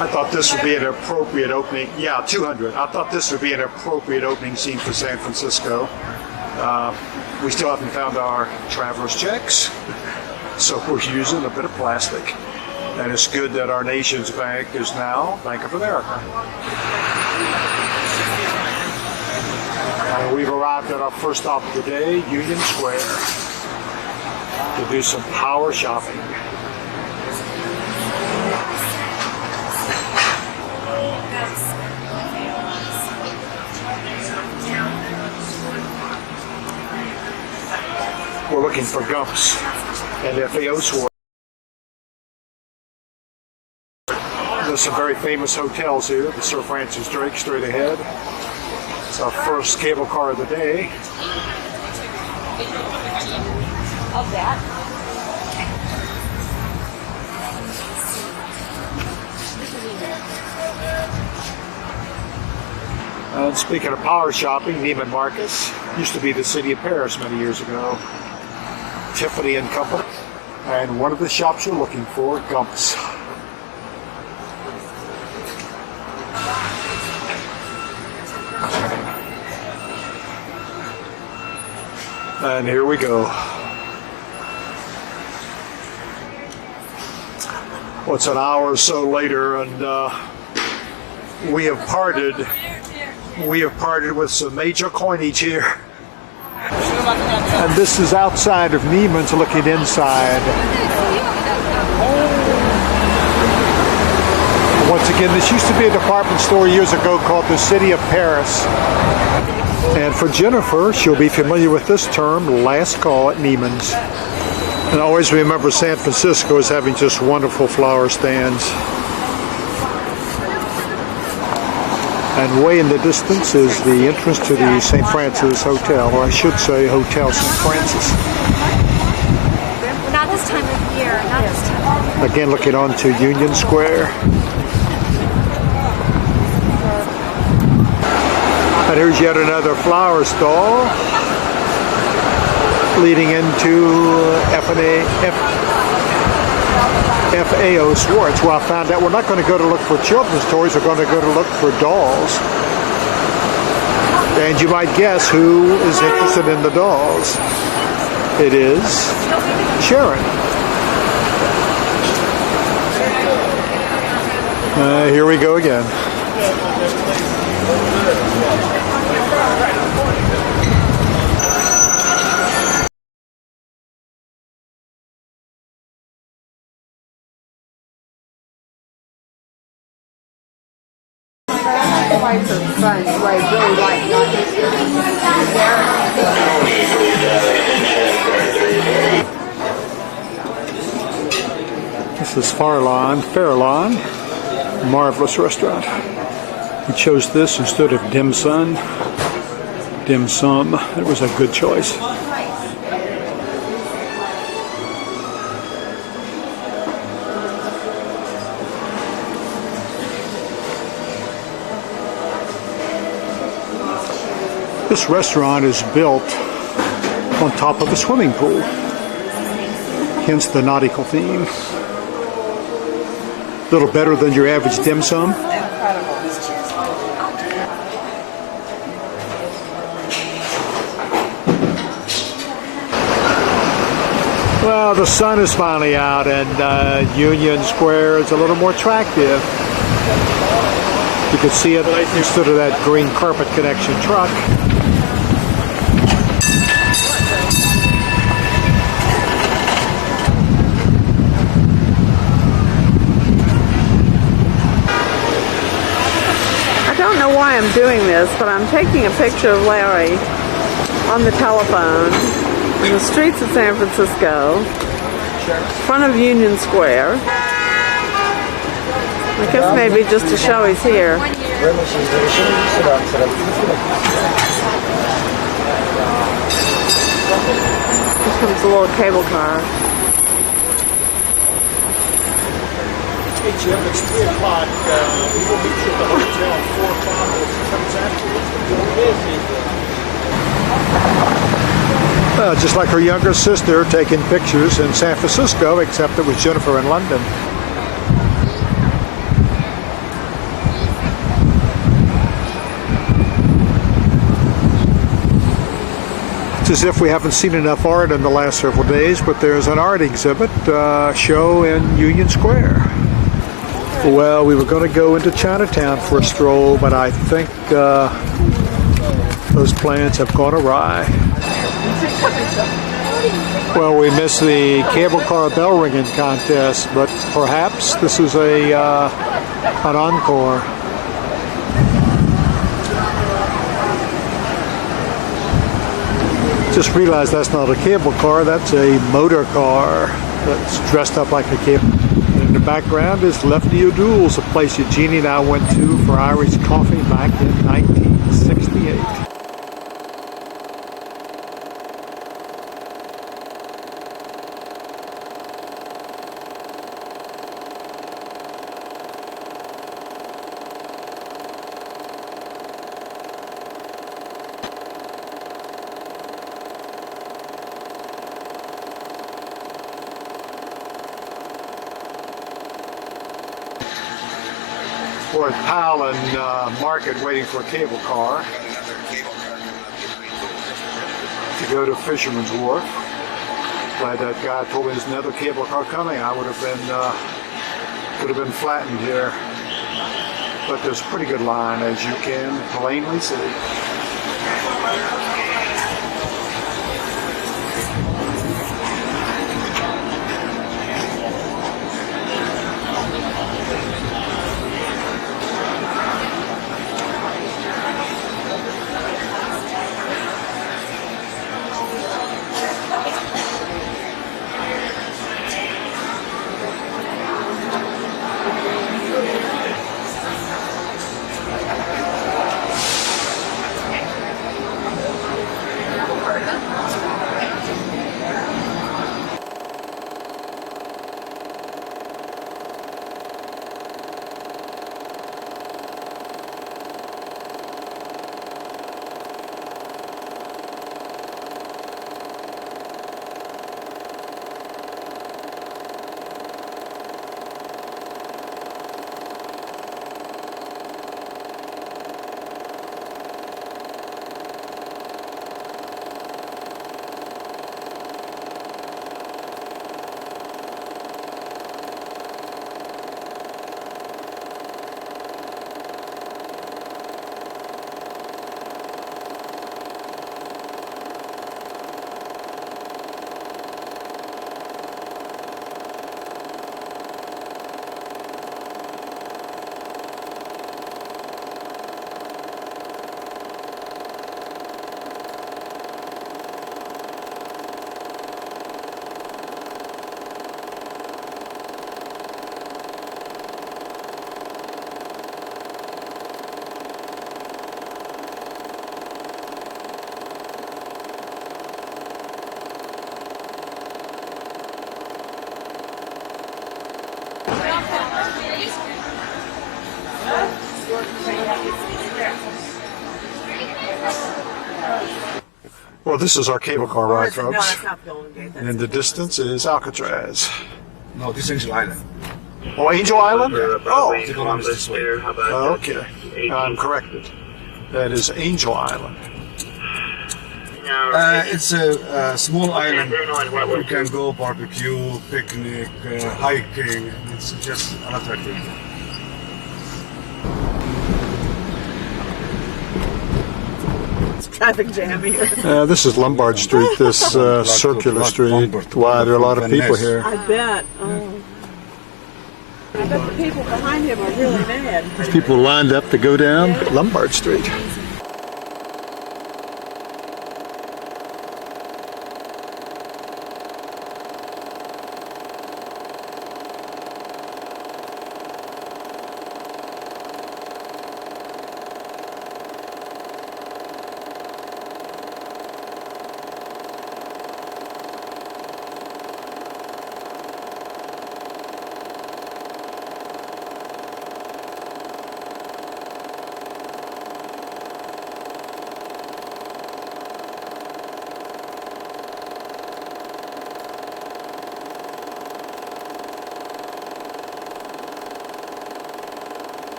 I thought this would be an appropriate opening. Yeah, 200. I thought this would be an appropriate opening scene for San Francisco. We still haven't found our traveler's checks, so we're using a bit of plastic. And it's good that our nation's bank is now Bank of America. And we've arrived at our first stop of the day, Union Square, to do some power shopping. We're looking for Gumps and FAO Schwartz. There's some very famous hotels here. The Sir Francis Drake straight ahead. It's our first cable car of the day. Of that. And speaking of power shopping, Neiman Marcus used to be the city of Paris many years ago. Tiffany and Company. And one of the shops you're looking for, Gumps. And here we go. Well, it's an hour or so later, and we have parted with some major coinage here. And this is outside of Neiman's, looking inside. Once again, this used to be a department store years ago called the City of Paris. And for Jennifer, she'll be familiar with this term, last call at Neiman's. And I always remember San Francisco as having just wonderful flower stands. And way in the distance is the entrance to the St. Francis Hotel, or I should say Hotel St. Francis. Not this time of year, not this time. Again, looking on to Union Square. And here's yet another flower stall leading into FAO Schwartz, where I found out we're not going to go to look for children's toys, we're going to go to look for dolls. And you might guess who is interested in the dolls. It is Sharon. Here we go again. This is Fairlawn, marvelous restaurant. We chose this instead of dim sum. It was a good choice. This restaurant is built on top of a swimming pool, hence the nautical theme. A little better than your average dim sum. Well, the sun is finally out, and Union Square is a little more attractive. You can see it instead of that green carpet connection truck. I don't know why I'm doing this, but I'm taking a picture of Larry on the telephone in the streets of San Francisco, in front of Union Square. I guess maybe just to show he's here. Here comes a little cable car. Hey Jim, it's 3 o'clock. We will meet you at the hotel at 4 o'clock. If it comes afterwards, just like her younger sister taking pictures in San Francisco, except it was Jennifer in London. It's as if we haven't seen enough art in the last several days, but there's an art exhibit show in Union Square. Well, we were going to go into Chinatown for a stroll, but I think those plans have gone awry. Well, we missed the cable car bell ringing contest, but perhaps this is an encore. Just realized that's not a cable car, that's a motor car that's dressed up like a cable. In the background is Lefty O'Doul's, a place Eugenie and I went to for Irish coffee back in 1968. We're at Powell and Market waiting for a cable car to go to Fisherman's Wharf. Glad that guy told me there's another cable car coming. I would have been could have been flattened here, but there's a pretty good line, as you can plainly see. Well, this is our cable car ride, folks. And in the distance is Alcatraz. No, this is Angel Island. Oh, Angel Island? Oh, Oh, okay. I'm corrected. That is Angel Island. It's a small island where you can go barbecue, picnic, hiking. It's just an attractive. Traffic jam here. This is Lombard Street, this circular street. Why, there are a lot of people here. I bet. Oh. I bet the people behind him are really mad. People lined up to go down Lombard Street.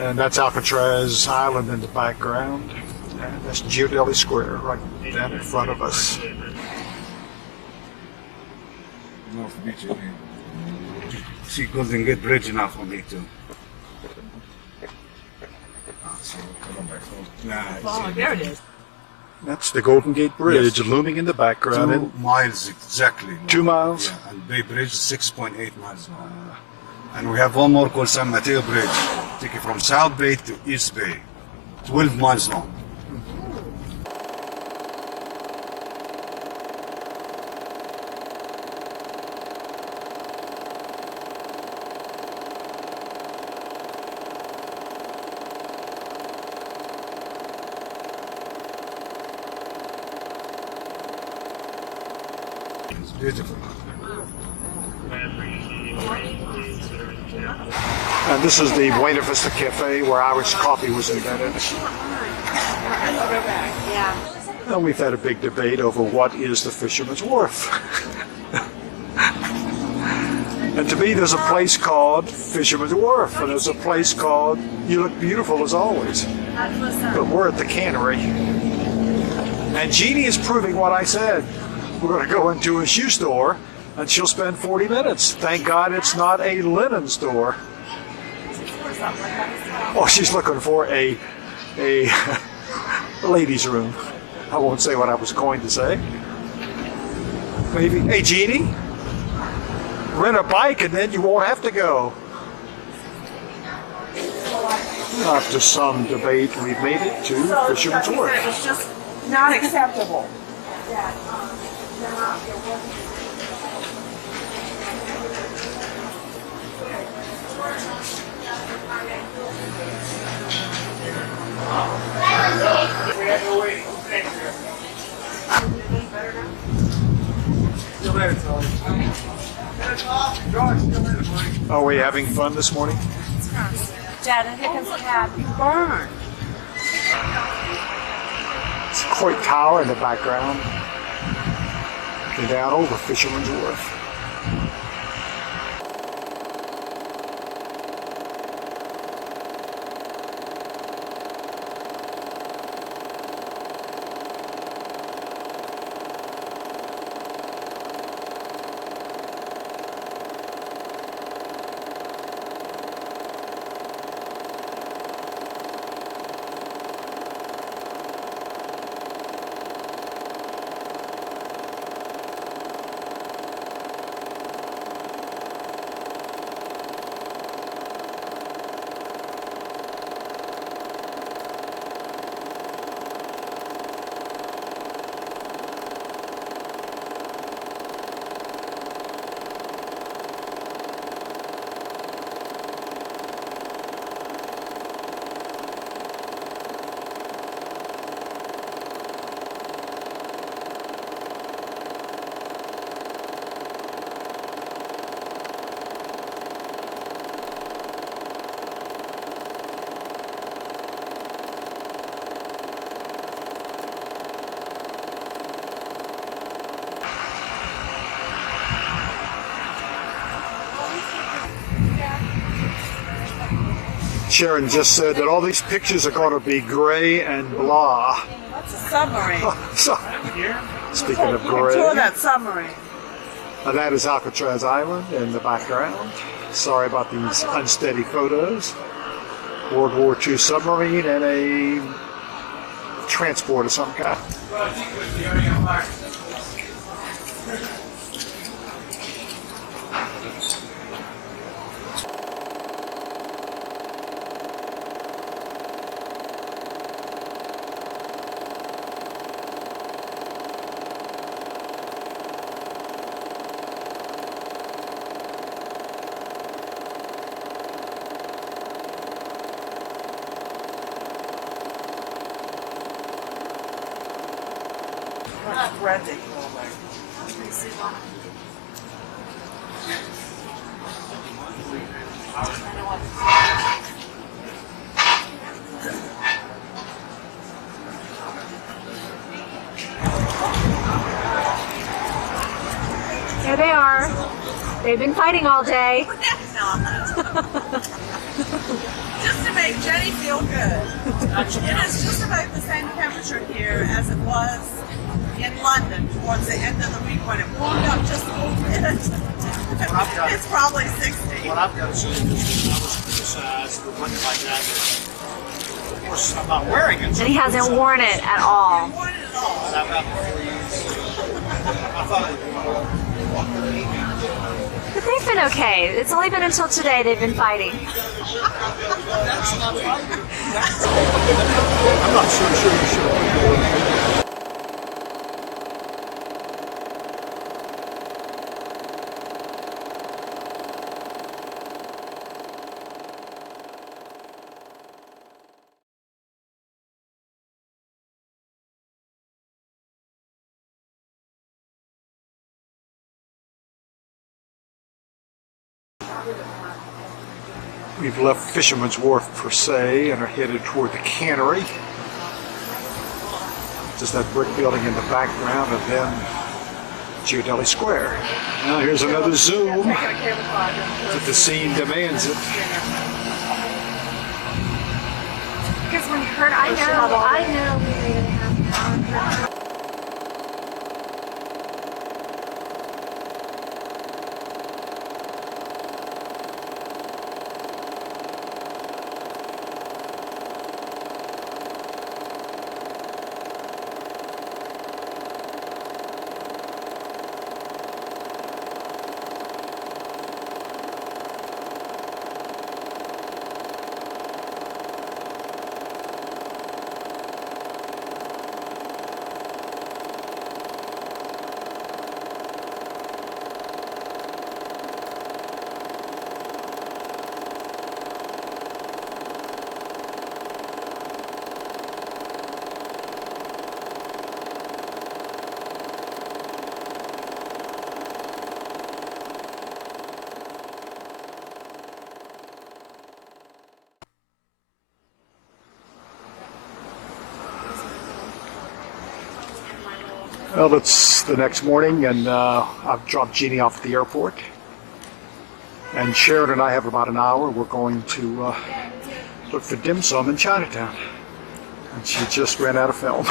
And that's Alcatraz Island in the background. And that's Ghirardelli Square right down in front of us. North Beach. See Golden Gate Bridge now for me too. Oh, there it is. That's the Golden Gate Bridge Yes. looming in the background. 2 miles exactly. 2 miles? Yeah, and Bay Bridge 6.8 miles long. And we have one more called San Mateo Bridge, taking from South Bay to East Bay, 12 miles long. It's beautiful. And this is the Buena Vista Cafe where Irish coffee was invented. Yeah. And we've had a big debate over what is the Fisherman's Wharf. And to me, there's a place called Fisherman's Wharf, and there's a place called You Look Beautiful as Always. But we're at the cannery. And Jeannie is proving what I said. We're going to go into a shoe store, and she'll spend 40 minutes. Thank God it's not a linen store. Oh, she's looking for a ladies' room. I won't say what I was going to say. Maybe. Hey, Jeannie, rent a bike and then you won't have to go. After some debate, we've made it to Fisherman's Wharf. It was just not acceptable. Are we having fun this morning? Dad, here comes the cab. Burn. It's Coit Tower in the background. Looking down over Fisherman's Wharf. Sharon just said that all these pictures are going to be gray and blah. That's a submarine. So, speaking of Tour gray, that submarine. and that is Alcatraz Island in the background. Sorry about these unsteady photos. World War II submarine and a transport of some kind. Renting. Here they are. They've been fighting all day. Just to make Jenny feel good. It is just about the same temperature here as it was in London towards the end of the week when it warmed up just a little bit. It's probably 60. What I've got to say is I was criticized for looking like that. Of course, I'm not wearing it. And he hasn't worn it at all. More than it all. But I've got the freeze. I thought But they've been okay. It's only been until today they've been fighting. I'm not so sure you should. We've left Fisherman's Wharf per se and are headed toward the cannery. Just that brick building in the background, and then Ghirardelli Square. Now here's another zoom that the scene demands it. Because when you heard, I know we made it happen. Well, it's the next morning, and I've dropped Jeannie off at the airport. And Sharon and I have about an hour. We're going to look for dim sum in Chinatown. And she just ran out of film.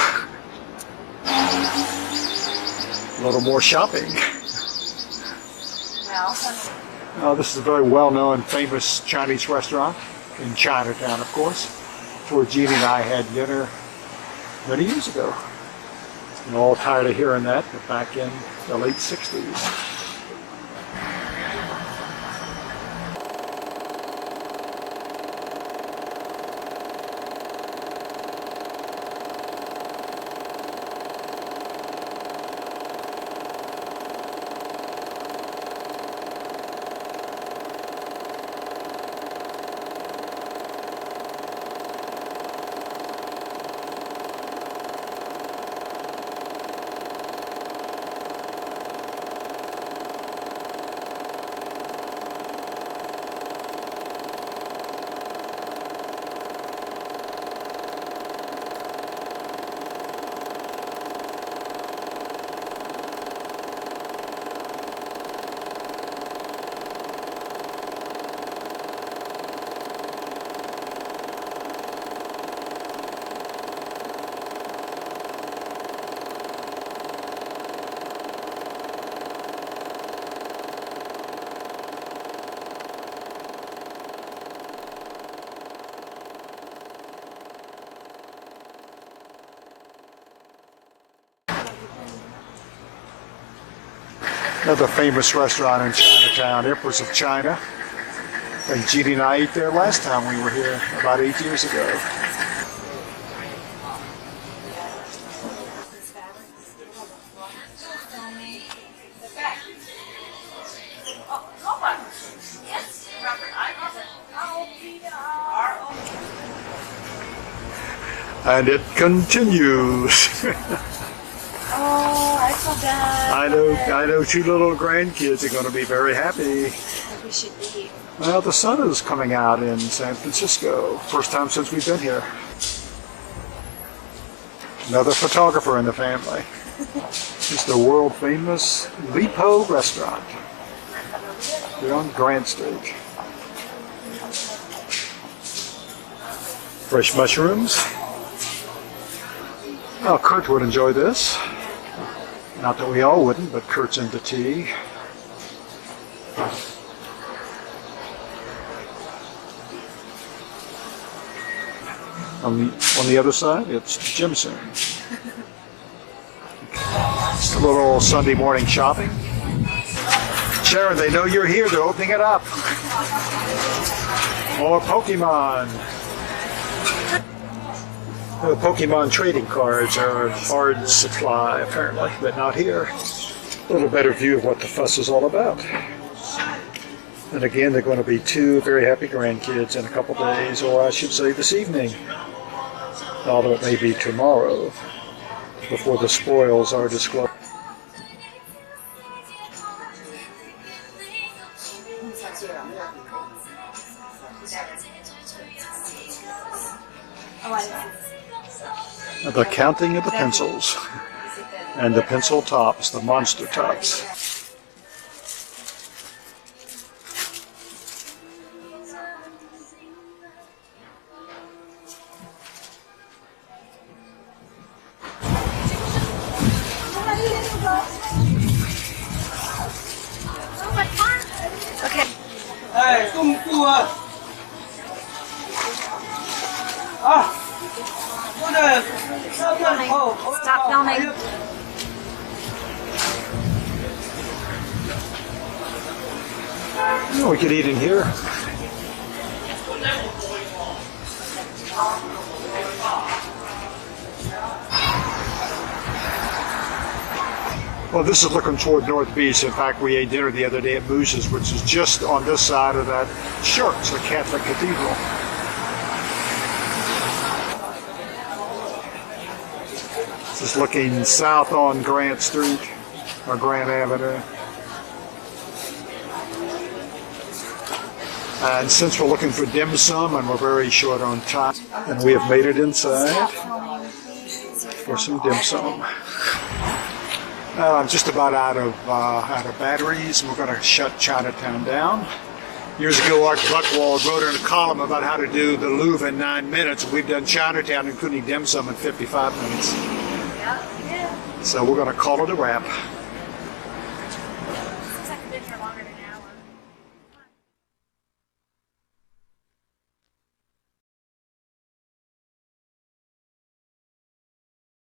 A little more shopping. This is a very well-known, famous Chinese restaurant in Chinatown, of course, where Jeannie and I had dinner many years ago. I'm all tired of hearing that, but back in the late 60s. Another famous restaurant in Chinatown, Empress of China. And Jeannie and I ate there last time we were here, about 8 years ago. And it continues. Oh, I feel bad. I know 2 little grandkids are going to be very happy. We should eat. Well, the sun is coming out in San Francisco. First time since we've been here. Another photographer in the family. It's the world famous Li Po restaurant. We're on Grant Street. Fresh mushrooms. Oh, Kurt would enjoy this. Not that we all wouldn't, but Kurt's into tea. On the other side, it's Jimson. Just a little Sunday morning shopping. Sharon, they know you're here. They're opening it up. More Pokemon. The Pokemon trading cards are in hard supply, apparently, but not here. A little better view of what the fuss is all about. And again, they're going to be 2 very happy grandkids in a couple days, or I should say this evening. Although it may be tomorrow, before the spoils are disclosed. The counting of the pencils and the pencil tops, the monster tops. Hey, công cua. Stop filming. We could eat in here. Well, this is looking toward North Beach. In fact, we ate dinner the other day at Moose's, which is just on this side of that church, the Catholic Cathedral. This is looking south on Grant Street, or Grant Avenue. And since we're looking for dim sum and we're very short on time, and we have made it inside for some dim sum. I'm just about out of batteries. We're going to shut Chinatown down. Years ago, Art Buchwald wrote in a column about how to do the Louvre in 9 minutes. We've done Chinatown, including dim sum, in 55 minutes. So we're going to call it a wrap.